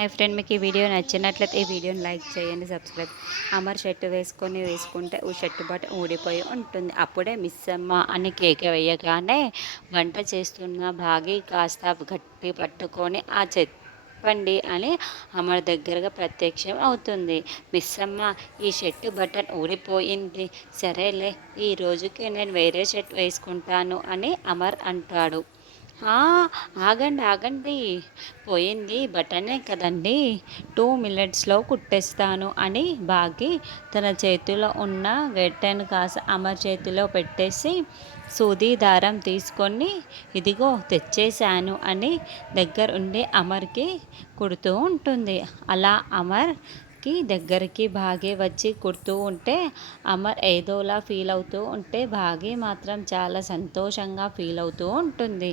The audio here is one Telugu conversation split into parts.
హాయ్ ఫ్రెండ్, మీకు ఈ వీడియో నచ్చినట్లయితే ఈ వీడియోని లైక్ చేయండి, సబ్స్క్రైబ్. అమర్ షర్ట్ వేసుకుంటే షర్ట్ బటన్ ఊడిపోయి ఉంటుంది. అప్పుడే మిస్ అమ్మ అని కేక వేయగానే వంట చేస్తున్న భాగి కాస్త గట్టి పట్టుకొని చెప్పండి అని అమర్ దగ్గరగా ప్రత్యక్షం అవుతుంది. మిస్ అమ్మ, ఈ షర్ట్ బటన్ ఊడిపోయింది. సరేలే, ఈ రోజుకి నేను వేరే షర్ట్ వేసుకుంటాను అని అమర్ అంటాడు. ఆగండి ఆగండి, పోయింది బటనే కదండి, 2 మినిట్స్లో కుట్టేస్తాను అని బాగి తన చేతిలో ఉన్న గెట్టెను కాస్త అమర్ చేతిలో పెట్టేసి సూది దారం తీసుకొని ఇదిగో తెచ్చేశాను అని దగ్గర ఉండి అమర్కి కుడుతూ ఉంటుంది. అలా అమర్కి దగ్గరికి భాగి వచ్చి కుడుతూ ఉంటే అమర్ ఏదోలా ఫీల్ అవుతూ ఉంటే భాగి మాత్రం చాలా సంతోషంగా ఫీల్ అవుతూ ఉంటుంది.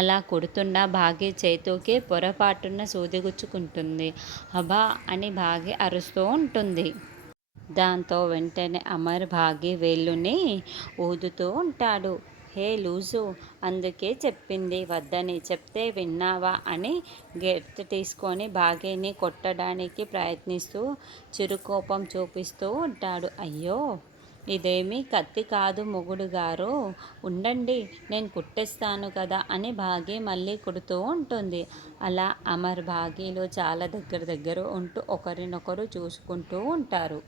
అలా కుడుతున్న భాగి చేతికి పొరపాటున సూది గుచ్చుకుంటుంది. అబ్బా అని భాగి అరుస్తూ ఉంటుంది. దాంతో వెంటనే అమర్ భాగి వేళ్ళుని ఊదుతూ ఉంటాడు. హే లూజు, అందుకే చెప్పింది వద్దని, చెప్తే విన్నావా అని గెట్ తీసుకొని భాగిని కొట్టడానికి ప్రయత్నిస్తూ చిరుకోపం చూపిస్తూ ఉంటాడు. అయ్యో, ఇదేమీ కత్తి కాదు మొగుడు గారు, ఉండండి నేను కుట్టేస్తాను కదా అని భాగి మళ్ళీ కుడుతూ ఉంటుంది. అలా అమర్ భాగీలు చాలా దగ్గర ఉంటూ ఒకరినొకరు చూసుకుంటూ ఉంటారు.